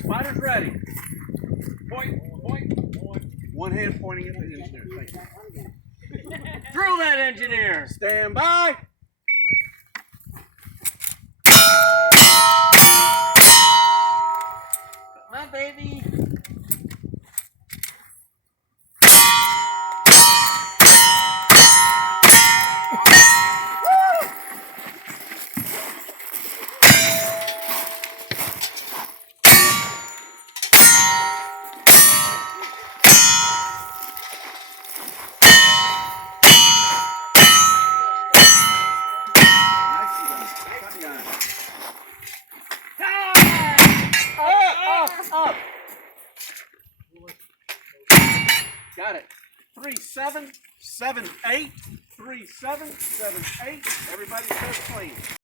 Spotter's ready. Point, point, point. One hand pointing at the engineer. Thank you. Drill that engineer. Stand by. Come on, baby. Up. Got it. 3-7, 7-8, 3-7, 7-8. Everybody says clean.